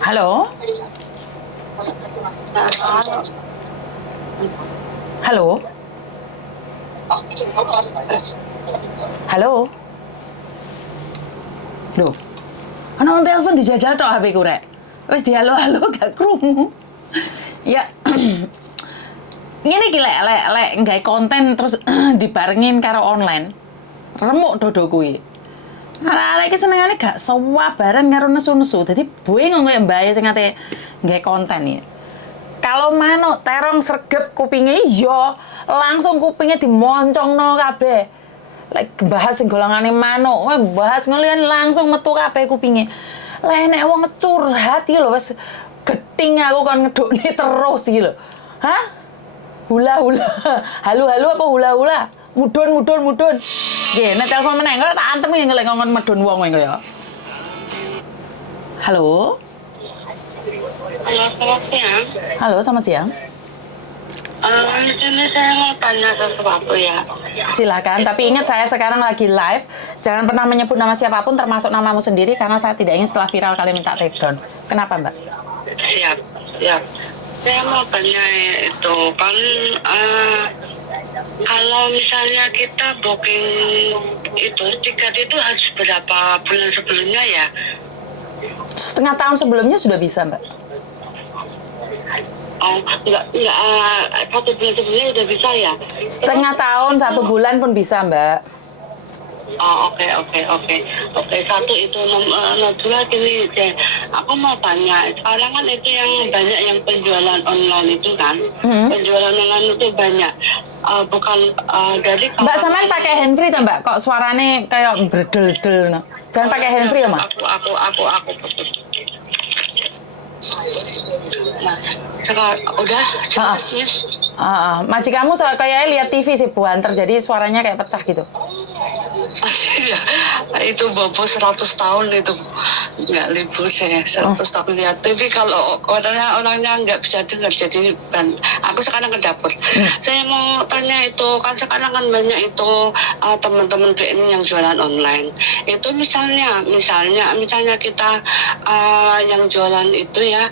Halo? Halo? Halo? Duh, ana wong telepon dijajal tok HP ku rek. Wis dihalo-halo gak krungu. Ya. Ngene iki lek nggawe konten terus dibarengin karo online. Remuk dodo kuwi. Arek-arek iki senengane gak sawabaran karo nesu-nesu. Dadi bingung koyo mbae sing ate nggawe konten ya. Kalau manuk terong sregep kupinge iya, langsung kupinge dimoncongno kabeh. Lek bahas sing golongane manuk, bahas ngelian langsung metu kabeh kupinge. Lah nek wong curhat iki lho wis geting aku kon ngedukne terus iki lho. Hah? Hula-hula. Halu-halu apa hula-hula? Mudun. Nggih, nek telepon meneh kok tak antem ya ngelek ngomong medun wong kowe ya. Halo? Halo, selamat siang. Halo, selamat siang. Di sini saya mau tanya sesuatu ya. Silakan, tapi ingat saya sekarang lagi live. Jangan pernah menyebut nama siapapun termasuk namamu sendiri karena saya tidak ingin setelah viral kalian minta take down. Kenapa, Mbak? Siap. Saya mau tanya itu kan kalau misalnya kita booking itu tiket itu harus berapa bulan sebelumnya ya? Setengah tahun sebelumnya sudah bisa, Mbak. Oh, enggak, 1 bulan sebelumnya udah bisa ya? Setengah tahun, 1 bulan pun bisa, Mbak. Oh, oke. Satu itu dua gini, aku mau tanya. Sekarang kan itu yang banyak yang penjualan online itu kan, penjualan online itu banyak. Bukan dari. Mbak sampean pakai handfree ta, Mbak? Kok suarane kayak berdel-del. Jangan pakai handfree ya, Mbak. Aku. Nah, sekarang udah jelas, Miss. Majikanmu kayaknya lihat TV sih, Buan. Terjadi suaranya kayak pecah gitu. Itu bobo 100 tahun itu nggak libur saya 100 tahun lihat TV. Kalau orangnya nggak bisa dengar, jadi aku sekarang ke dapur. Saya mau tanya itu kan sekarang kan banyak itu teman-teman BNI yang jualan online. Itu misalnya kita yang jualan itu ya.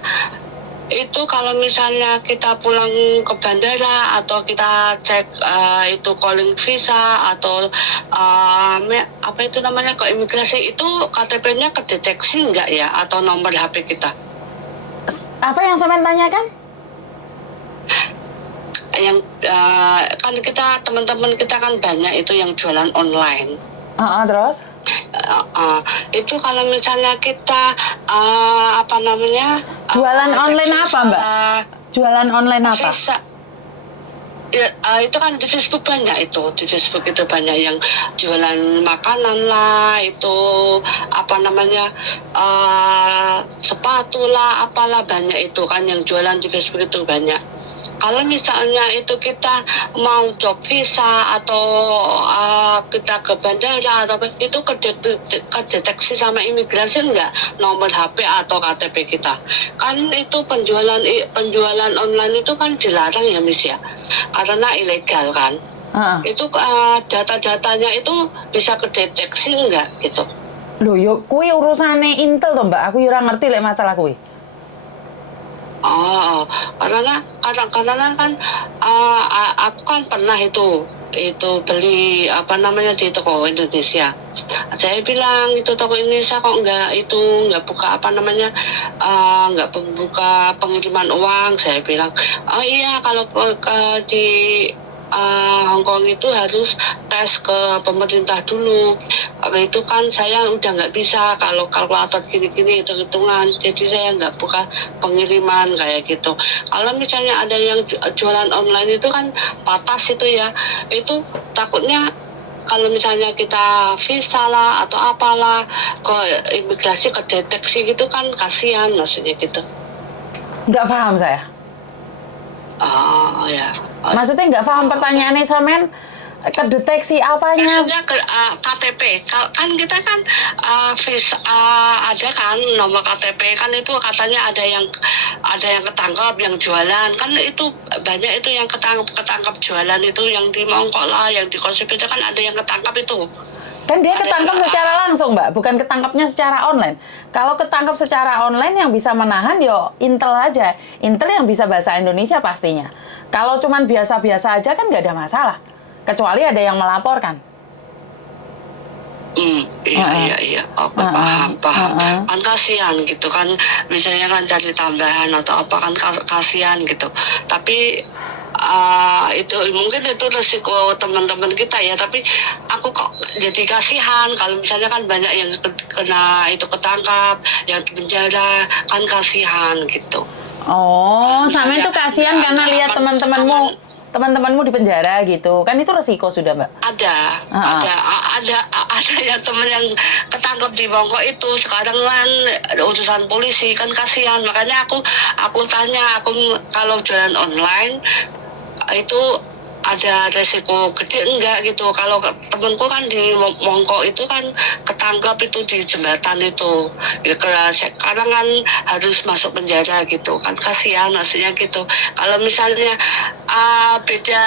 Itu kalau misalnya kita pulang ke bandara atau kita cek itu calling visa atau apa itu namanya ke imigrasi itu KTP-nya kedeteksi enggak ya atau nomor HP kita? Apa yang sampean tanyakan? Yang kan kita teman-teman kita kan banyak itu yang jualan online. Terus? Itu kalau misalnya kita apa namanya jualan online apa, Mbak? Jualan online apa? Visa. Ya, itu kan di Facebook banyak itu. Di Facebook itu banyak yang jualan makanan lah, itu apa namanya sepatu lah, apalah banyak itu kan yang jualan di Facebook itu banyak. Kalau misalnya itu kita mau job visa atau kita ke bandara atau itu kedeteksi sama imigrasi enggak nomor HP atau KTP kita? Kan itu penjualan online itu kan dilarang ya, Miss ya, karena ilegal kan. Itu data-datanya itu bisa kedeteksi enggak gitu? Loh, yo kuwi urusane Intel to, Mbak. Aku yo ora ngerti lek masalah kuwi. Karena kadang-kadang kan aku kan pernah itu beli apa namanya di toko Indonesia. Saya bilang itu toko Indonesia kok nggak buka apa namanya nggak buka pengiriman uang. Saya bilang iya kalau di Hong Kong itu harus tes ke pemerintah dulu. Itu kan saya udah nggak bisa kalau kalkulator gini-gini hitung-hitungan, jadi saya nggak buka pengiriman kayak gitu. Kalau misalnya ada yang jualan online itu kan patas itu ya, itu takutnya kalau misalnya kita visa lah atau apalah ke imigrasi kedeteksi gitu kan kasihan maksudnya gitu. Nggak paham saya. Ya. Maksudnya nggak paham pertanyaannya sampean kedeteksi apanya? Maksudnya KTP, kan kita kan visa ada kan nomor KTP kan itu katanya ada yang ketangkap yang jualan kan itu banyak itu yang ketangkap jualan itu yang di Mongkok lah yang di Konsep itu kan ada yang ketangkap itu. Kan dia ketangkap secara langsung, Mbak, bukan ketangkapnya secara online. Kalau ketangkap secara online yang bisa menahan yo Intel aja. Intel yang bisa bahasa Indonesia pastinya. Kalau cuman biasa-biasa aja kan nggak ada masalah. Kecuali ada yang melaporkan. Iya. Oke, paham. Kan kasihan gitu kan, misalnya kan cari tambahan atau apa kan kasihan gitu. Tapi itu mungkin itu resiko teman-teman kita ya. Tapi aku kok jadi kasihan kalau misalnya kan banyak yang kena itu ketangkap, yang di penjara kan kasihan gitu. Oh, sama itu kasihan karena lihat teman-temanmu di penjara gitu. Kan itu resiko sudah, Mbak. Ada yang teman yang ketangkep di Bangkok itu sekarang kan urusan polisi kan kasihan. Makanya aku tanya, kalau jualan online itu ada resiko gede enggak gitu. Kalau temenku kan di Mongko itu kan ketangkap itu di jembatan itu ya, sekarang kan harus masuk penjara gitu kan, kasihan maksudnya gitu. Kalau misalnya beda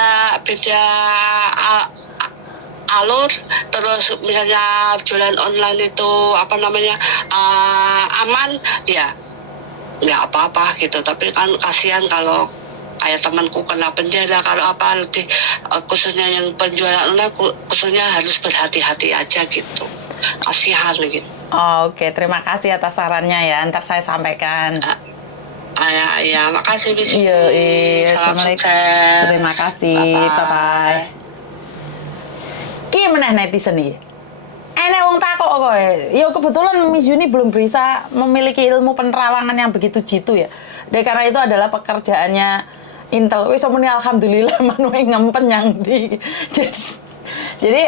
alur, terus misalnya jualan online itu aman ya nggak apa-apa gitu. Tapi kan kasihan kalau kayak temanku kena penjara, kalau lebih khususnya yang penjualan online khususnya harus berhati-hati aja gitu, kasihan gitu. Oke, terima kasih atas sarannya ya, ntar saya sampaikan. Ya, makasih Bis. Iya, Assalamualaikum. Terima kasih, bye-bye. Ki meneh netizen iki. Enek wong takok kok. Ya kebetulan Miss Yuni belum bisa memiliki ilmu penerawangan yang begitu jitu ya. Dan karena itu adalah pekerjaannya Intel. Wis muni alhamdulillah manuke ngempen yang di. Jadi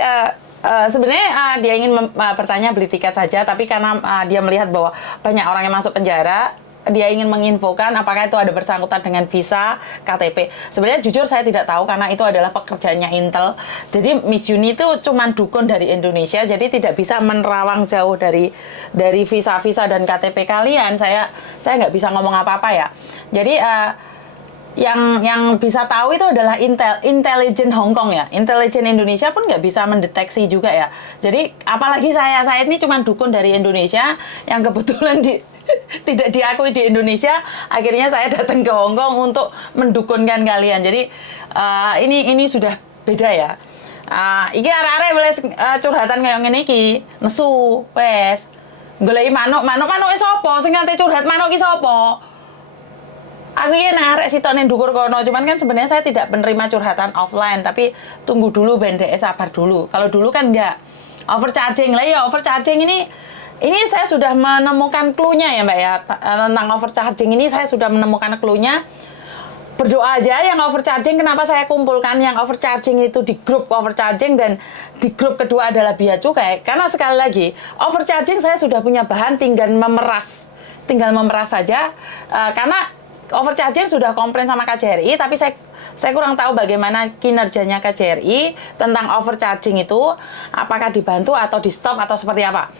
sebenarnya dia ingin bertanya beli tiket saja, tapi karena dia melihat bahwa banyak orang yang masuk penjara, dia ingin menginfokan apakah itu ada bersangkutan dengan visa, KTP. Sebenarnya jujur saya tidak tahu karena itu adalah pekerjaannya Intel. Jadi Miss Yuni itu cuman dukun dari Indonesia, jadi tidak bisa menerawang jauh dari visa-visa dan KTP kalian. Saya nggak bisa ngomong apa-apa ya. Jadi yang bisa tahu itu adalah intelijen Hong Kong ya. Intelijen Indonesia pun nggak bisa mendeteksi juga ya. Jadi apalagi saya ini cuma dukun dari Indonesia yang kebetulan tidak diakui di Indonesia. Akhirnya saya datang ke Hong Kong untuk mendukunkan kalian. Jadi ini sudah beda ya. Iki arek-arek boleh curhatan kayak ngene iki, nesu wes. Goleki manuk sapa? Sing ngate curhat manuk ki sapa? Aku ini narek sitone ndukur kono, cuman kan sebenarnya saya tidak menerima curhatan offline, tapi tunggu dulu BNDES, sabar dulu. Kalau dulu kan enggak. Overcharging lah ya, overcharging ini saya sudah menemukan clue-nya ya Mbak ya. Tentang overcharging ini saya sudah menemukan clue-nya. Berdoa aja yang overcharging, kenapa saya kumpulkan yang overcharging itu di grup overcharging dan di grup kedua adalah Bea Cukai. Karena sekali lagi, overcharging saya sudah punya bahan, tinggal memeras saja. Karena overcharging sudah komplain sama KJRI, tapi saya kurang tahu bagaimana kinerjanya KJRI tentang overcharging itu, apakah dibantu atau di stop atau seperti apa.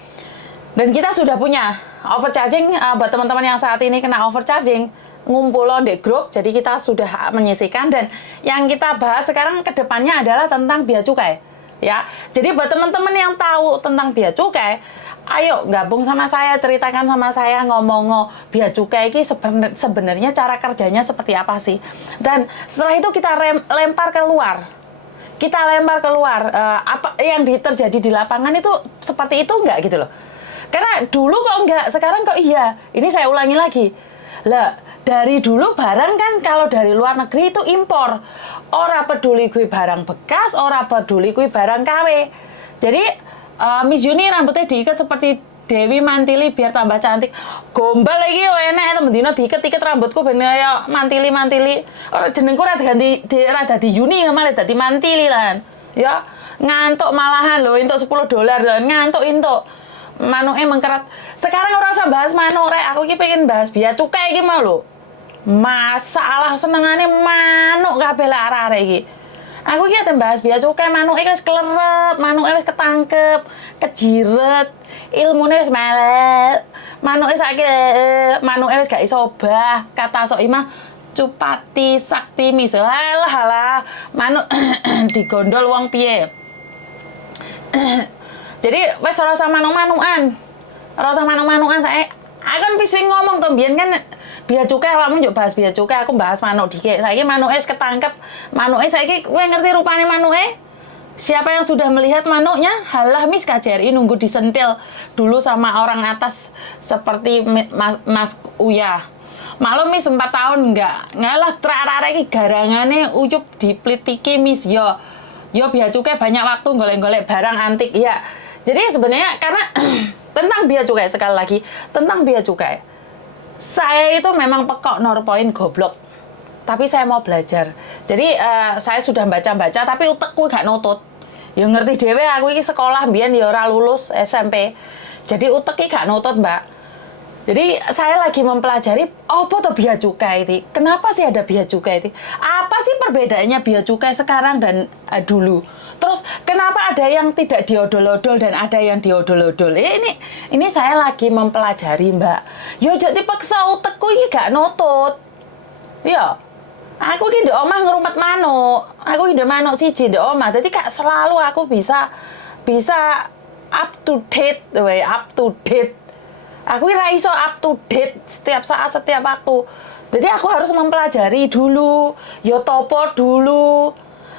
Dan kita sudah punya overcharging buat teman-teman yang saat ini kena overcharging, ngumpul di grup, jadi kita sudah menyisihkan. Dan yang kita bahas sekarang ke depannya adalah tentang Bea Cukai ya. Jadi buat teman-teman yang tahu tentang Bea Cukai, ayo gabung sama saya, ceritakan sama saya, ngomong Bea Cukai ini sebenarnya cara kerjanya seperti apa sih. Dan setelah itu kita lempar keluar. Apa yang terjadi di lapangan itu seperti itu enggak gitu loh. Karena dulu kok enggak, sekarang kok iya. Ini saya ulangi lagi. Lah, dari dulu barang kan kalau dari luar negeri itu impor. Ora peduli kuwi barang bekas, ora peduli kuwi barang KW. Jadi Miss Yuni rambutnya diikat seperti Dewi Mantili biar tambah cantik. Gombal lagi yo enak temen dino diikat-ikat rambutku ben kaya mantili. Ora jenengku ora dadi Yuni malah dadi Mantili lan. Ya ngantuk malahan lho entuk $10 dan ngantuk. Manuke mengkeret. Sekarang ora usah bahas manuk rek, aku iki pengen bahas Bea Cukai iki mau lho. Masalah senengane manuk kabeh lek arek-arek iki. Aku iki ate bahas Bea Cukai, manuke wis klerep, manuke wis ketangkep, kejiret, ilmune wis melek. Manuke saiki manuke wis gak iso obah. Kata Soimah cupati sakti mis. Halah, manuk digondol wong piye. Jadi wes ora usah manuk-manukan. Ora usah manuk-manukan saya. Aku kan wis ngomong to mbiyen kan bea cukai awakmu njuk bahas bea cukai, aku bahas manuk dikek. Saiki manuke wis ketangkep. Manuke saiki kowe ngerti rupane manuke? Siapa yang sudah melihat manuknya? Halah Miss KJRI nunggu disentil dulu sama orang atas seperti Mas Uya. Maklum Miss 4 tahun enggak. Ngalah trak-trak iki garangane uyup diplitiki Miss yo. Yo bea cukai banyak waktu golek-golek barang antik. Iya. Jadi sebenarnya karena tentang bea cukai sekali lagi, tentang bea cukai. Saya itu memang pekok norpoin goblok. Tapi saya mau belajar. Jadi saya sudah baca-baca tapi utekku gak nutut. Ya ngerti dhewe aku iki sekolah mbiyen ya ora lulus SMP. Jadi utek iki gak nutut, Mbak. Jadi saya lagi mempelajari apa tuh bea cukai itu. Kenapa sih ada bea cukai itu? Apa sih perbedaannya bea cukai sekarang dan dulu? Terus kenapa ada yang tidak diodol-odol dan ada yang diodol-odol? Ini saya lagi mempelajari, Mbak. Yo aja dipaksa utekku iki gak nutut. Yo. Aku ki ndek omah ngrumet manuk. Aku ki ndek manuk siji ndek omah. Dadi kak selalu aku bisa up to date, up to date. Aku ora iso up to date setiap saat, setiap waktu. Jadi aku harus mempelajari dulu, ya topo dulu.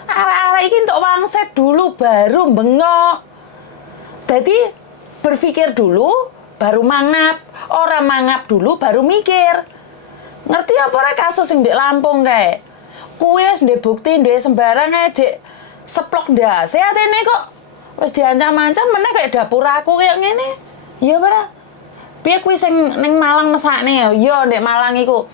Arek-arek iki entuk wangsit dulu baru bengok. Jadi berpikir dulu baru mangap, ora mangap dulu baru mikir. Ngerti apa ora kasus sing ndek Lampung kae? Kuwi wis ndek bukti ndek sembarang ae seplok ndase atene kok wis diancam-ancam meneh kayak dapur aku kayak ngene. Ya ora. Piye kuwi sing ning Malang mesakne ya? Ya ndek Malang iku.